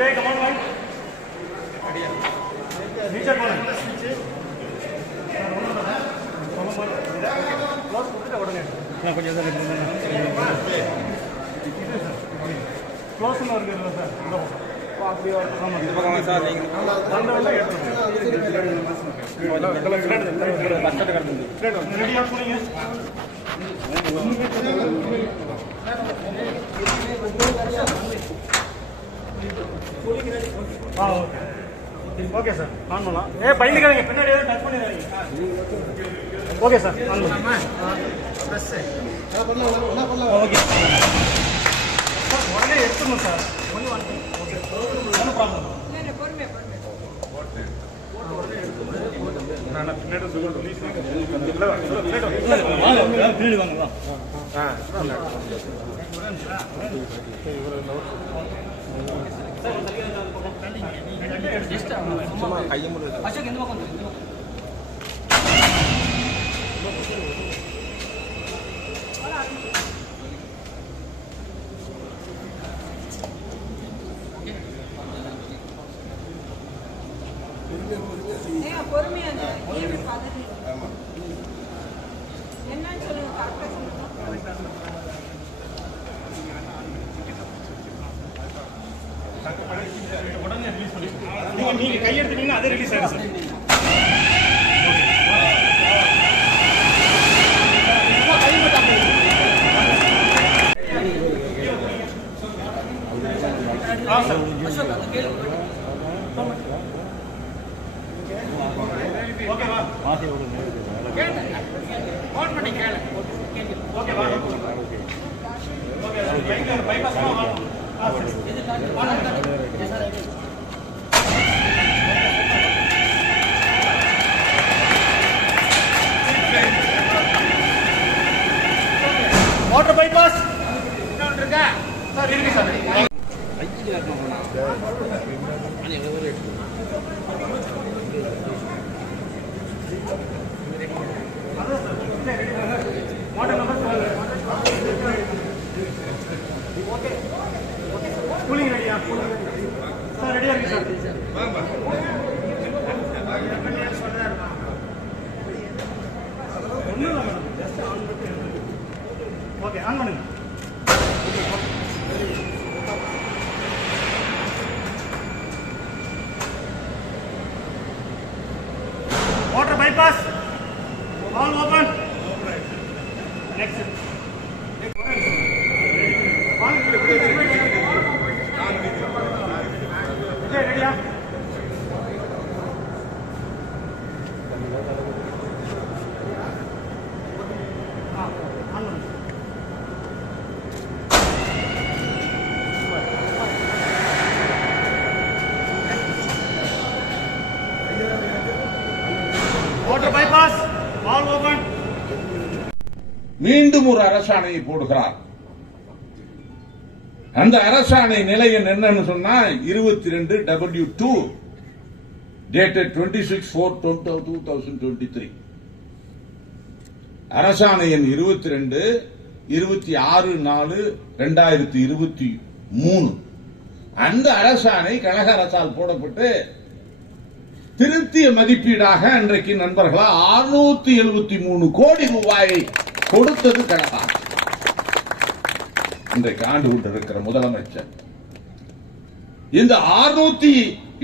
Jay, come on, man. Richard, come on. ரெடியா ஆ okay. Okay sir. On பண்ணலாம் ஏ பயந்துக்காதீங்க. பின்னாடி எதுவும் டச் பண்ணிடாதீங்க. Okay sir. ஆன் பண்ணலாம்? ஓகே. சார் உடனே எடுத்துடணும் சார். ஒன்றும் ஓகே ஒன்றும் ப்ராப்ளம் பின்னாடி வாங்க ஏங்க, நீங்க கையெடுத்தீங்கன்னா அதே ரிலீஸ் ஆயிடும் சார் ஓகேவா ஓகேவா ஓகே பைக் பைபாஸ் வாங்க இருக்கா sir. Water number okay cooling ரெடியா சார் ரெடியா இருக்கு சார். ஒன்றும் இல்லை மேடம் ஜஸ்ட் ஆன் பண்ணி ஓகே ஆன் பண்ணுங்க water bypass all open next Vijay ரெடியா ஆ ஆன் பண்ணுங்க வாட்டர் பைபாஸ் ஆல் ஓபன் மீண்டும் ஒரு அரசாணையை போடுகிறார். அந்த அரசாணை நிலையம் என்னன்னு சொன்னா இருபத்தி ரெண்டு W two dated twenty six four two thousand twenty three அரசாணை எண் இருபத்தி ரெண்டு இருபத்தி ஆறு நாலு ரெண்டாயிரத்தி இருபத்தி மூணு. அந்த அரசாணை கழக அரசால் போடப்பட்டு திருத்திய மதிப்பீடாக அன்றைக்கு நண்பர்களா 673 எழுபத்தி மூணு கோடி ரூபாயை கொடுத்தது கழகம் இன்றைக்கு ஆண்டு கொண்டிருக்கிற முதலமைச்சர். இந்த 673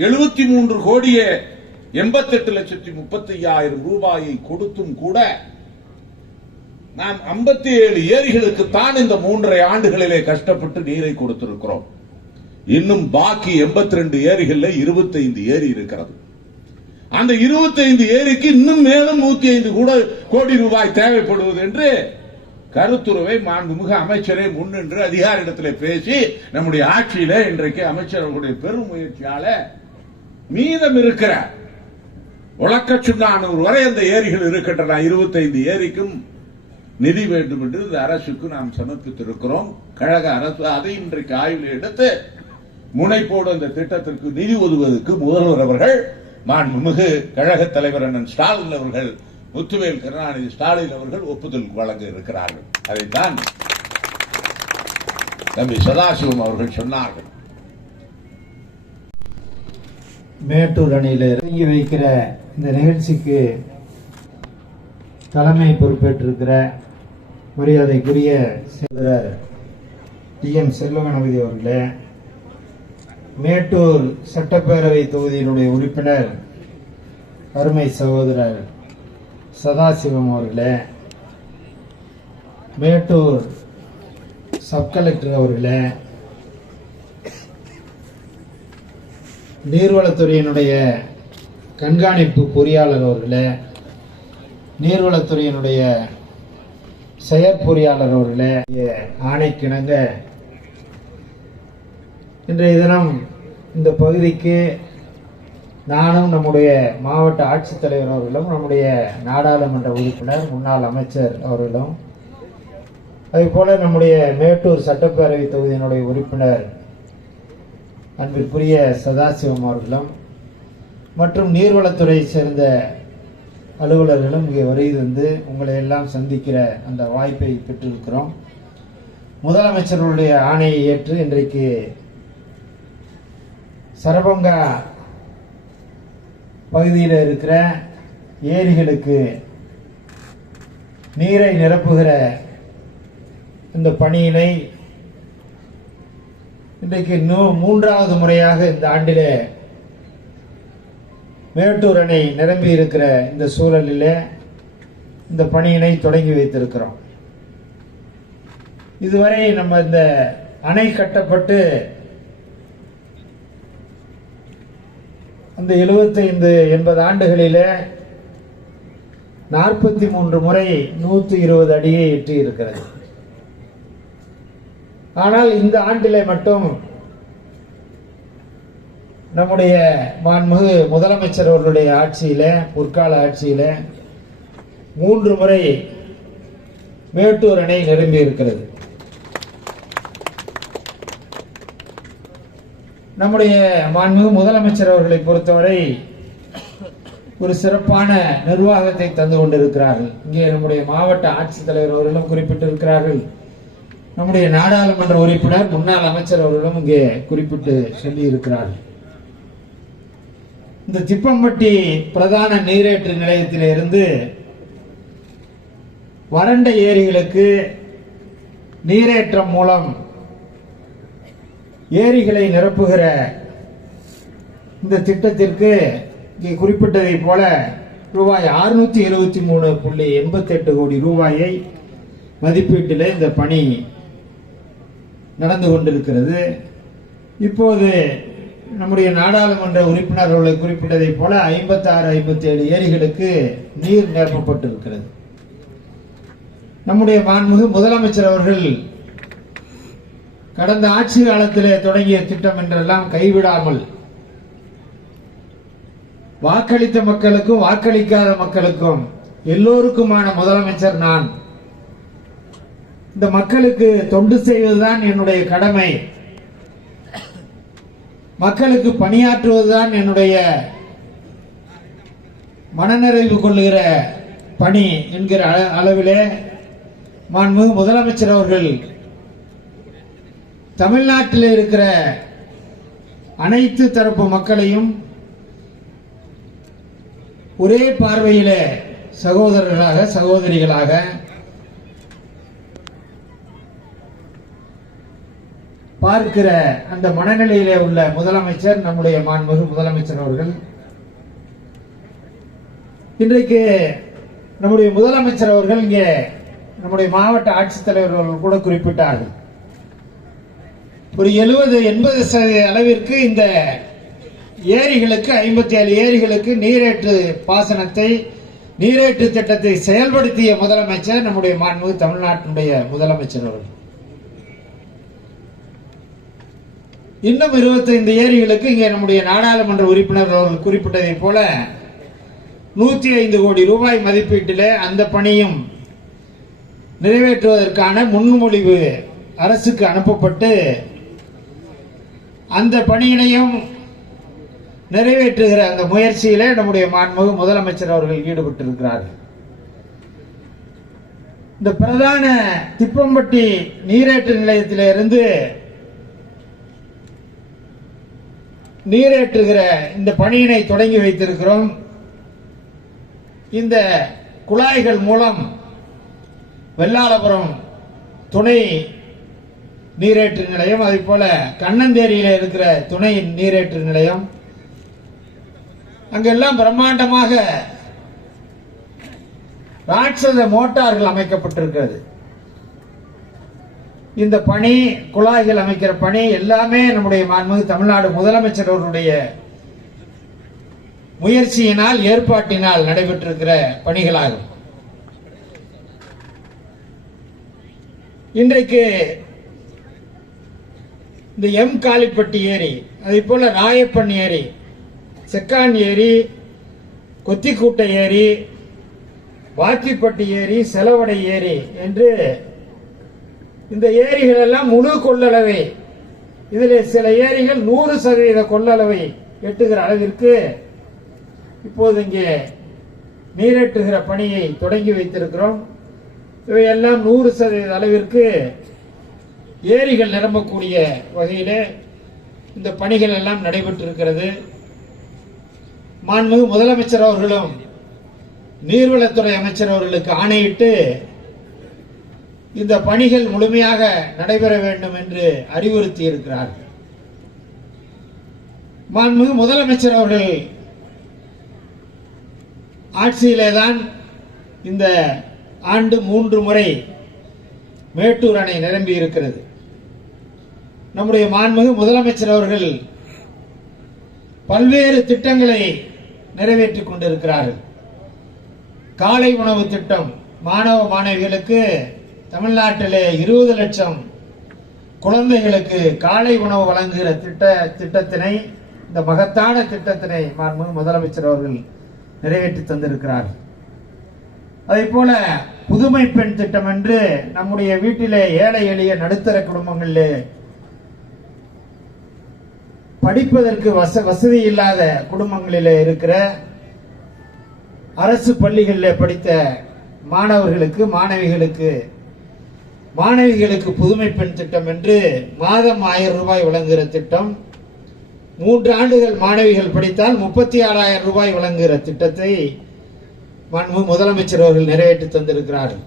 எழுபத்தி மூன்று கோடியே எண்பத்தி எட்டு லட்சத்தி முப்பத்தி ஐயாயிரம் ரூபாயை கொடுத்தும் கூட நாம் 57 ஏழு ஏரிகளுக்கு தான் இந்த மூன்றரை ஆண்டுகளிலே கஷ்டப்பட்டு நீரை கொடுத்திருக்கிறோம். இன்னும் பாக்கி 82 ரெண்டு ஏரிகள்ல 25 ஏரி இருக்கிறது. அந்த 25 ஏரிக்கு இன்னும் மேலும் 105 ஐந்து கூட கோடி ரூபாய் தேவைப்படுவது என்று கருத்துறவை மாண்புமிகு அமைச்சரை முன்னின்று அதிகாரிடத்திலே பேசி நம்முடைய ஆட்சியில இன்றைக்கு அமைச்சர்களுடைய பெரும் முயற்சியால மீதம் இருக்கிற உலக்கச்சுண்ணானூர் வரை அந்த ஏரிகள் இருக்கின்றன. 25 ஏரிக்கும் நிதி வேண்டும் என்று இந்த அரசுக்கு நாம் சமர்ப்பித்திருக்கிறோம். கழக அரசு அதை இன்றைக்கு ஆய்வில் எடுத்து முனைப்போடு அந்த திட்டத்திற்கு நிதி ஒதுவதற்கு முதல்வர் அவர்கள் மாண்புமிகு கழக தலைவர் அண்ணன் ஸ்டாலின் அவர்கள் முத்துவேல் கருணாநிதி ஸ்டாலின் அவர்கள் ஒப்புதல் வழங்க இருக்கிறார்கள். அதைத்தான் தம்பி சதாசிவம் அவர்கள் சொன்னார்கள். மேட்டூர் அணையில் இறங்கி வைக்கிற இந்த நிகழ்ச்சிக்கு தலைமை பொறுப்பேற்றிருக்கிற மரியாதைக்குரிய செயலர் டி எம் செல்வகணபதி அவர்களே மேட்டூர் சட்டப்பேரவை தொகுதியினுடைய உறுப்பினர் அருமை சகோதரர் சதாசிவம் அவர்களே மேட்டூர் சப் கலெக்டர் அவர்களே நீர்வளத்துறையினுடைய கண்காணிப்பு பொறியாளர் அவர்களே நீர்வளத்துறையினுடைய செயற்பொறியாளர் அவர்களே ஆணைக்கிணங்க இன்றைய தினம் இந்த பகுதிக்கு நானும் நம்முடைய மாவட்ட ஆட்சித்தலைவர் அவர்களும் நம்முடைய நாடாளுமன்ற உறுப்பினர் முன்னாள் அமைச்சர் அவர்களும் அதேபோல நம்முடைய மேட்டூர் சட்டப்பேரவை தொகுதியினுடைய உறுப்பினர் அன்பிற்குரிய சதாசிவம் அவர்களும் மற்றும் நீர்வளத்துறை சேர்ந்த அலுவலர்களும் இங்கே வருகை தந்து உங்களை எல்லாம் சந்திக்கிற அந்த வாய்ப்பை பெற்றிருக்கிறோம். முதலமைச்சர்களுடைய ஆணையை ஏற்று இன்றைக்கு சரபங்கா பகுதியில் இருக்கிற ஏரிகளுக்கு நீரை நிரப்புகிற இந்த பணியினை இன்றைக்கு நூ- மூன்றாவது முறையாக இந்த ஆண்டிலே மேட்டூர் அணை நிரம்பி இருக்கிற இந்த சூழலிலே இந்த பணியினை தொடங்கி வைத்திருக்கிறோம். இதுவரை நம்ம இந்த அணை கட்டப்பட்டு அந்த 75 எண்பது ஆண்டுகளில் நாற்பத்தி மூன்று முறை நூற்றி இருபது அடியை எட்டி இருக்கிறது. ஆனால் இந்த ஆண்டிலே மட்டும் நம்முடைய மாண்புமிகு முதலமைச்சர் அவர்களுடைய ஆட்சியில் பொற்கால ஆட்சியில் மூன்று முறை மேட்டூர் அணை நிரம்பி இருக்கிறது நம்முடைய மாண்புமிகு முதலமைச்சர் அவர்களை பொறுத்தவரை ஒரு சிறப்பான நிர்வாகத்தை தந்து கொண்டிருக்கிறார்கள். இங்கே நம்முடைய மாவட்ட ஆட்சித்தலைவர் அவர்களும் குறிப்பிட்டிருக்கிறார்கள். நம்முடைய நாடாளுமன்ற உறுப்பினர் முன்னாள் அமைச்சர் அவர்களும் இங்கே குறிப்பிட்டு சொல்லி இருக்கிறார்கள் இந்த திப்பம்பட்டி பிரதான நீரேற்று நிலையத்திலிருந்து வறண்ட ஏரிகளுக்கு நீரேற்றம் மூலம் ஏரிகளை நிரப்புகிற இந்த திட்டத்திற்கு இங்கே குறிப்பிட்டதைப் போல ரூபாய் அறுநூத்தி எழுபத்தி மூணு புள்ளி எண்பத்தி எட்டு கோடி ரூபாயை மதிப்பீட்டில் இந்த பணி நடந்து கொண்டிருக்கிறது. இப்போது நம்முடைய நாடாளுமன்ற உறுப்பினர் அவர்களை குறிப்பிட்டதைப் போல ஐம்பத்தாறு ஐம்பத்தி ஏழு ஏரிகளுக்கு நீர் நிரப்பப்பட்டிருக்கிறது. நம்முடைய மாண்புமிகு முதலமைச்சர் அவர்கள் கடந்த ஆட்சி காலத்திலே தொடங்கிய திட்டம் என்றெல்லாம் கைவிடாமல் வாக்களித்த மக்களுக்கும் வாக்களிக்காத மக்களுக்கும் எல்லோருக்குமான முதலமைச்சர் நான். இந்த மக்களுக்கு தொண்டு செய்வதுதான் என்னுடைய கடமை. மக்களுக்கு பணியாற்றுவதுதான் என்னுடைய மனநிறைவு கொள்ளுகிற பணி என்கிற அள- அளவிலே மாண்புமிகு முதலமைச்சர் அவர்கள் தமிழ்நாட்டில் இருக்கிற அனைத்து தரப்பு மக்களையும் ஒரே பார்வையில சகோதரர்களாக சகோதரிகளாக பார்க்கிற அந்த மனநிலையிலே உள்ள முதலமைச்சர் நம்முடைய மாண்புமிகு முதலமைச்சர் அவர்கள். இன்றைக்கு நம்முடைய முதலமைச்சர் அவர்கள் இங்கே நம்முடைய மாவட்ட ஆட்சித்தலைவர் அவர்கள் கூட குறிப்பிட்டார்கள். ஒரு எழுபது எண்பது சதவீத அளவிற்கு இந்த ஏரிகளுக்கு ஐம்பத்தி ஏழு ஏரிகளுக்கு நீரேற்று பாசனத்தை நீரேற்று திட்டத்தை செயல்படுத்திய முதலமைச்சர் நம்முடைய மாண்பு தமிழ்நாட்டினுடைய முதலமைச்சர் அவர்கள். இன்னும் 25 ஏரிகளுக்கு இங்கே நம்முடைய நாடாளுமன்ற உறுப்பினர் அவர்கள் குறிப்பிட்டதைப் போல நூத்தி ஐந்து கோடி ரூபாய் மதிப்பீட்டிலே அந்த பணியும் நிறைவேற்றுவதற்கான முன்மொழிவு அரசுக்கு அனுப்பப்பட்டு அந்த பணியினையும் நிறைவேற்றுகிற அந்த முயற்சியிலே நம்முடைய மாண்புமிகு முதலமைச்சர் அவர்கள் ஈடுபட்டிருக்கிறார்கள். இந்த பிரதான திப்பம்பட்டி நீரேற்று நிலையத்திலிருந்து நீரேற்றுகிற இந்த பணியினை தொடங்கி வைத்திருக்கிறோம். இந்த குழாய்கள் மூலம் வெள்ளாளபுரம் துணை நீரேற்று நிலையம் அதே போல கண்ணந்தேரியில இருக்கிற துணை நீரேற்று நிலையம். அங்கெல்லாம் பிரம்மாண்டமாக ராட்சத மோட்டார்கள் அமைக்கப்பட்டிருக்கிறது. இந்த பணி குழாய்கள் அமைக்கிற பணி எல்லாமே நம்முடைய மாண்புமிகு தமிழ்நாடு முதலமைச்சர் அவருடைய முயற்சியினால் ஏற்பாட்டினால் நடைபெற்றிருக்கிற பணிகளாகும். இன்றைக்கு இந்த எம் காளிப்பட்டி ஏரி அதே போல ராயப்பன் ஏரி செக்கான் ஏரி கொத்திக்கூட்டை ஏரி வாத்திப்பட்டி ஏரி செலவடை ஏரி என்று இந்த ஏரிகள் எல்லாம் முழு கொள்ளளவை. இதில் சில ஏரிகள் நூறு சதவீத கொள்ளளவை எட்டுகிற அளவிற்கு இப்போது இங்கே நீரேற்றுகிற பணியை தொடங்கி வைத்திருக்கிறோம். இவையெல்லாம் நூறு சதவீத அளவிற்கு ஏரிகள் நிரம்பக்கூடிய வகையிலே இந்த பணிகள் எல்லாம் நடைபெற்றிருக்கிறது. மாண்புமிகு முதலமைச்சர் அவர்களும் நீர்வளத்துறை அமைச்சர் அவர்களுக்கு ஆணையிட்டு இந்த பணிகள் முழுமையாக நடைபெற வேண்டும் என்று அறிவுறுத்தி இருக்கிறார் மாண்புமிகு முதலமைச்சர் அவர்கள் ஆட்சியிலே தான் இந்த ஆண்டு மூன்று முறை மேட்டூர் அணை நிரம்பி இருக்கிறது நம்முடைய மாண்புமிகு முதலமைச்சர் அவர்கள் பல்வேறு திட்டங்களை நிறைவேற்றிக் கொண்டிருக்கிறார்கள். காலை உணவு திட்டம் மாணவ மாணவிகளுக்கு தமிழ்நாட்டிலே இருபது லட்சம் குழந்தைகளுக்கு காலை உணவு வழங்குகிற திட்ட திட்டத்தினை இந்த மகத்தான திட்டத்தினை மாண்புமிகு முதலமைச்சர் அவர்கள் நிறைவேற்றி தந்திருக்கிறார்கள். அதே போல புதுமை பெண் திட்டம் என்று நம்முடைய வீட்டிலே ஏழை எளிய நடுத்தர குடும்பங்களிலே படிப்பதற்கு வச வசதி இல்லாத குடும்பங்களில் இருக்கிற அரசு பள்ளிகளில் படித்த மாணவர்களுக்கு மாணவிகளுக்கு மாணவிகளுக்கு புதுமை பெண் திட்டம் என்று மாதம் ஆயிரம் ரூபாய் வழங்குகிற திட்டம் மூன்று ஆண்டுகள் மாணவிகள் படித்தால் முப்பத்தி ஆறாயிரம் ரூபாய் வழங்குகிற திட்டத்தை மாண்பு முதலமைச்சர் அவர்கள் நிறைவேற்றி தந்திருக்கிறார்கள்.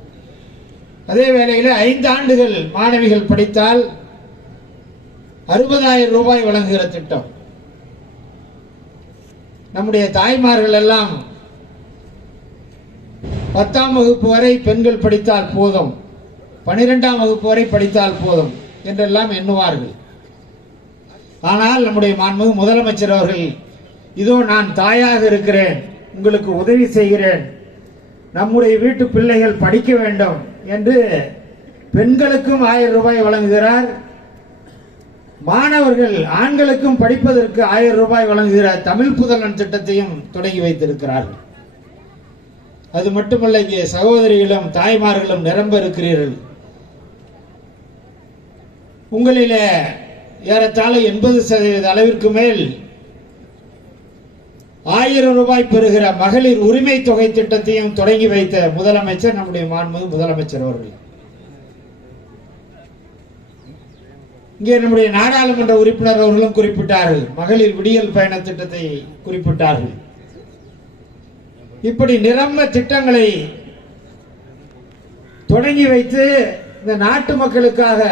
அதே வேளையில் ஐந்து ஆண்டுகள் மாணவிகள் படித்தால் அறுபதாயிரம் ரூபாய் வழங்குகிற திட்டம். நம்முடைய தாய்மார்கள் எல்லாம் பத்தாம் வகுப்பு வரை பெண்கள் படித்தால் போதும் பனிரெண்டாம் வகுப்பு வரை படித்தால் போதும் என்றெல்லாம் எண்ணுவார்கள். ஆனால் நம்முடைய மாண்புமிகு முதலமைச்சர் அவர்கள் இதோ நான் தாயாக இருக்கிறேன் உங்களுக்கு உதவி செய்கிறேன் நம்முடைய வீட்டு பிள்ளைகள் படிக்க வேண்டும் என்று பெண்களுக்கும் ஆயிரம் ரூபாய் வழங்குகிறார் மாணவர்கள் ஆண்களுக்கும் படிப்பதற்கு ஆயிரம் ரூபாய் வழங்குகிற தமிழ் புதல்வன் திட்டத்தையும் தொடங்கி வைத்திருக்கிறார்கள். அது மட்டுமல்ல இங்கே சகோதரிகளும் தாய்மார்களும் நிரம்ப இருக்கிறீர்கள். உங்களிலே ஏறத்தாழ எண்பது சதவீத அளவிற்கு மேல் ஆயிரம் ரூபாய் பெறுகிற மகளிர் உரிமை தொகை திட்டத்தையும் தொடங்கி வைத்த முதலமைச்சர் நம்முடைய மாண்புமிகு முதலமைச்சர் அவர்கள். இங்கே நம்முடைய நாடாளுமன்ற உறுப்பினர் அவர்களும் குறிப்பிட்டார்கள். மகளிர் விடியல் பயண திட்டத்தை குறிப்பிட்டார்கள். இப்படி நிரம்ப திட்டங்களை தொடங்கி வைத்து இந்த நாட்டு மக்களுக்காக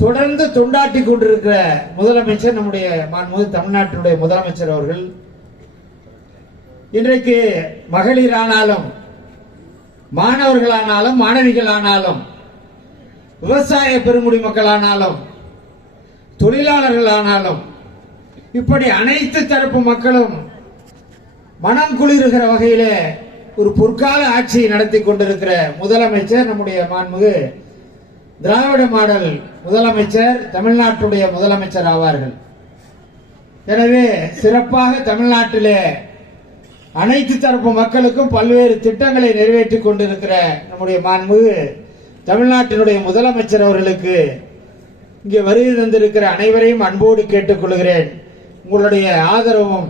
தொடர்ந்து தொண்டாட்டி கொண்டிருக்கிற முதலமைச்சர் நம்முடைய மாண்புமிகு தமிழ்நாட்டினுடைய முதலமைச்சர் அவர்கள் இன்றைக்கு மகளிரானாலும் மாணவர்களானாலும் மாணவிகளானாலும் விவசாய பெருங்குடி மக்களானாலும் தொழிலாளர்களானாலும் இப்படி அனைத்து தரப்பு மக்களும் மனம் குளிருகிற வகையிலே ஒரு பொற்கால ஆட்சியை நடத்தி கொண்டிருக்கிற முதலமைச்சர் நம்முடைய மாண்புமிகு திராவிட மாடல் முதலமைச்சர் தமிழ்நாட்டுடைய முதலமைச்சர் ஆவார்கள். எனவே சிறப்பாக தமிழ்நாட்டிலே அனைத்து தரப்பு மக்களுக்கும் பல்வேறு திட்டங்களை நிறைவேற்றி கொண்டிருக்கிற நம்முடைய மாண்புமிகு தமிழ்நாட்டினுடைய முதலமைச்சர் அவர்களுக்கு இங்கே வருகை தந்திருக்கிற அனைவரையும் அன்போடு கேட்டுக்கொள்கிறேன். உங்களுடைய ஆதரவும்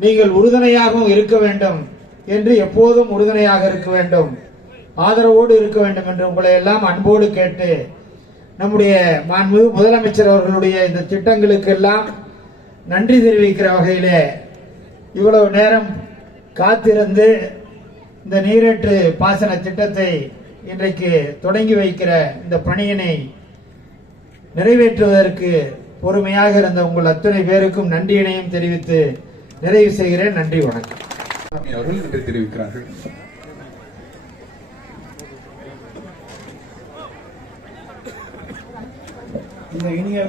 நீங்கள் உறுதுணையாகவும் இருக்க வேண்டும் என்று எப்போதும் உறுதுணையாக இருக்க வேண்டும். ஆதரவோடு இருக்க வேண்டும் என்று உங்களை எல்லாம் அன்போடு கேட்டு நம்முடைய மாண்பு முதலமைச்சர் அவர்களுடைய இந்த திட்டங்களுக்கு எல்லாம் நன்றி தெரிவிக்கிற வகையிலே இவ்வளவு நேரம் காத்திருந்து இந்த நீரேற்று பாசன திட்டத்தை இன்றைக்கு தொடங்கி வைக்கிற இந்த பணியினை நிறைவேற்றுவதற்கு பொறுமையாக இருந்த உங்கள் அத்தனை பேருக்கும் நன்றியினையும் தெரிவித்து நிறைவு செய்கிறேன். நன்றி வணக்கம். அவர்கள் நன்றி தெரிவிக்கிறார்கள். இந்த இனிய